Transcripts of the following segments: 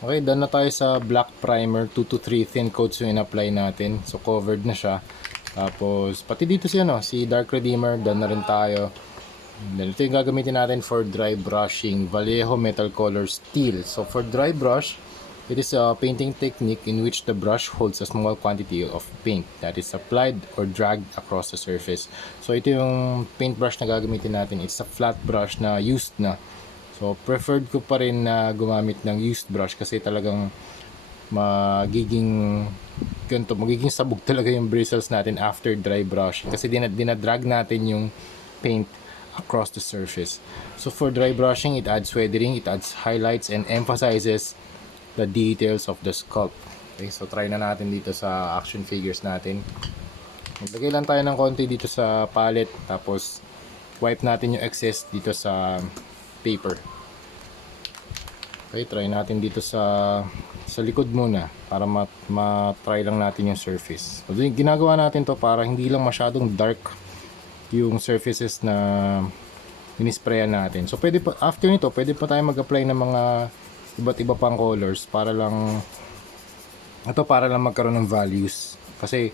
Okay, done na tayo sa black primer. 2 to 3 thin coats yung in-apply natin. So covered na siya. Tapos pati dito si Dark Redeemer, done na rin tayo. Then ito yung gagamitin natin for dry brushing, Vallejo Metal Color Steel. So for dry brush, it is a painting technique in which the brush holds a small quantity of paint that is applied or dragged across the surface. So ito yung paintbrush na gagamitin natin. It's a flat brush na used na. So preferred ko pa rin na gumamit ng used brush kasi talagang magiging sabog talaga yung bristles natin after dry brush kasi dinadrag natin yung paint across the surface. So for dry brushing, it adds weathering, it adds highlights and emphasizes the details of the sculpt. Okay, so try na natin dito sa action figures natin. Maglagay lang tayo ng konti dito sa palette, tapos wipe natin yung excess dito sa paper. Okay, try natin dito sa likod muna para ma-try lang natin yung surface. So, ginagawa natin to para hindi lang masyadong dark yung surfaces na inisprayan natin. So pwede pa, after nito, pwede pa tayo mag-apply ng mga iba't iba pang colors para lang magkaroon ng values. Kasi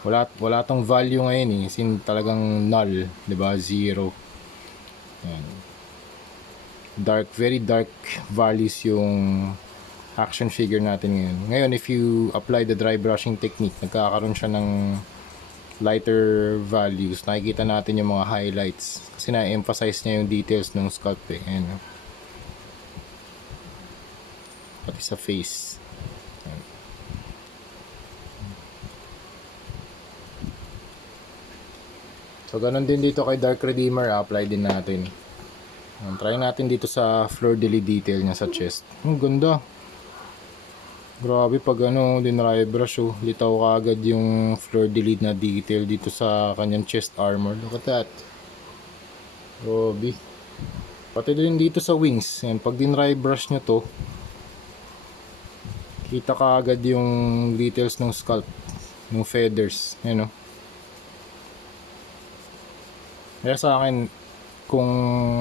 wala tong value ngayon talagang null, 'di ba? Zero. Ayan. Very dark values yung action figure natin ngayon. Ngayon, if you apply the dry brushing technique, nagkakaroon siya ng lighter values. Nakikita natin yung mga highlights kasi na-emphasize niya yung details ng sculpt eh. Ayan. Pati sa face. Ayan. So ganun din dito kay Dark Redeemer, apply din natin. Try natin dito sa fleur de lis detail niya sa chest. Ang ganda. Grabe pag dinry brush litaw kaagad yung fleur de lis na detail dito sa kanyang chest armor. Look at that. Grabe. Pati din dito sa wings. Yan, pag dinry brush nyo to, kita kaagad yung details ng sculpt, ng feathers. Yan o. Kaya sa akin, kung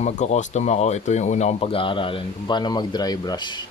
magko-custom ako, ito yung una kong pag-aaralan kung paano mag-dry brush.